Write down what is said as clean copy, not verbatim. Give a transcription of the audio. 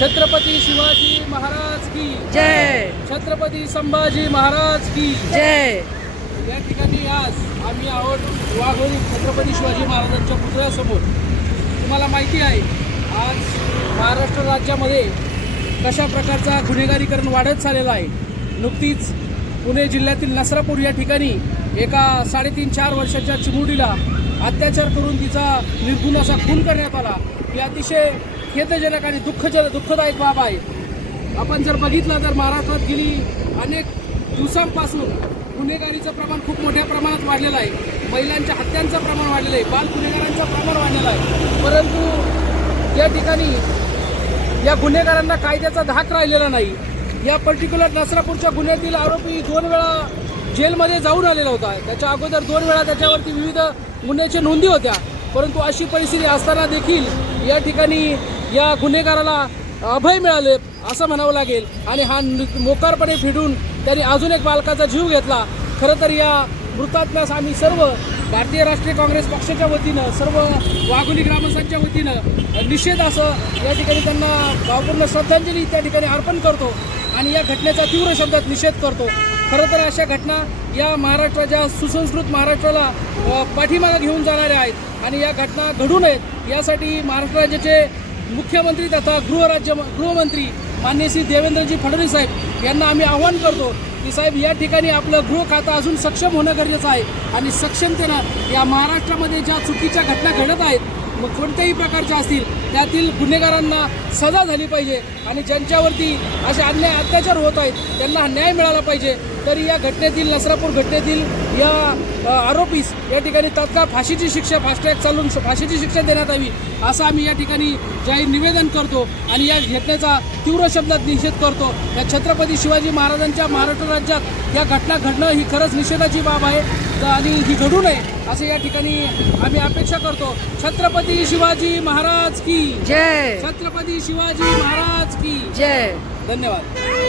छत्रपती शिवाजी महाराज की जय. छत्रपती संभाजी महाराज की जय. या ठिकाणी आज आम्ही आहोत वाघोली छत्रपती शिवाजी महाराजांच्या पुतळ्यासमोर. तुम्हाला माहिती आहे आज महाराष्ट्र राज्यामध्ये कशा प्रकारचा गुन्हेगारीकरण वाढत चाललेला आहे. नुकतीच पुणे जिल्ह्यातील नसरापूर या ठिकाणी एका 3.5-4 वर्षाच्या चिमुरडीला अत्याचार करून तिचा निर्गुण असा खून करण्यात आला. ही अतिशय खेदजनक आणि दुःखदायक बाब आहे. आपण जर बघितलं तर महाराष्ट्रात गेली अनेक दिवसांपासून गुन्हेगारीचं प्रमाण खूप मोठ्या प्रमाणात वाढलेलं आहे. महिलांच्या हत्यांचं प्रमाण वाढलेलं आहे, बाल गुन्हेगारांचं प्रमाण वाढलेलं आहे. परंतु या ठिकाणी या गुन्हेगारांना कायद्याचा धाक राहिलेला नाही. या पर्टिक्युलर नसरापूरच्या गुन्ह्यातील आरोपी 2 वेळा जेलमध्ये जाऊन आलेला होता. त्याच्या अगोदर 2 वेळा त्याच्यावरती विविध गुन्ह्याच्या नोंदी होत्या. परंतु अशी परिस्थिती असताना देखील या ठिकाणी या गुन्हेगाराला अभय मिळाले असं म्हणावं लागेल. आणि हा मोकारपणे फिडून त्यांनी अजून एक बालकाचा जीव घेतला. खरं तर या मृतात्म्यास आम्ही सर्व भारतीय राष्ट्रीय काँग्रेस पक्षाच्या वतीनं, सर्व वाघोली ग्रामस्थांच्या वतीनं निषेध असं या ठिकाणी त्यांना भावपूर्ण श्रद्धांजली त्या ठिकाणी अर्पण करतो आणि या घटनेचा तीव्र शब्दात निषेध करतो. खरं तर अशा घटना या महाराष्ट्राच्या सुसंस्कृत महाराष्ट्राला पाठीमागे घेऊन जाणाऱ्या आहेत आणि या घटना घडू नयेत यासाठी महाराष्ट्र राज्याचे मुख्यमंत्री तथा गृहमंत्री माननीय श्री देवेंद्रजी फडणवीस साहेब यांना आम्ही आवाहन करतो की साहेब या ठिकाणी आपलं गृह खातं अजून सक्षम होणं गरजेचं आहे आणि सक्षमतेनं या महाराष्ट्रामध्ये ज्या चुकीच्या घटना घडत आहेत, मग कोणत्याही प्रकारच्या असतील, त्यातील गुन्हेगारांना सजा झाली पाहिजे आणि ज्यांच्यावरती असे अन्याय अत्याचार होत आहेत त्यांना न्याय मिळाला पाहिजे. तरी या घटनेतील नसरापूर घटनेतील या आरोपीस या ठिकाणी तात्काळ फाशीची शिक्षा, फास्ट ट्रॅक चालून फाशीची शिक्षा देण्यात यावी असं आम्ही या ठिकाणी जाहीर निवेदन करतो आणि या घटनेचा तीव्र शब्दात निषेध करतो. या छत्रपती शिवाजी महाराजांच्या महाराष्ट्र राज्यात या घटना घडणं ही खरंच निषेधाची बाब आहे आणि ही घडू नये असे या ठिकाणी आम्ही अपेक्षा करतो. छत्रपती शिवाजी महाराज की जय. छत्रपती शिवाजी महाराज की जय. धन्यवाद.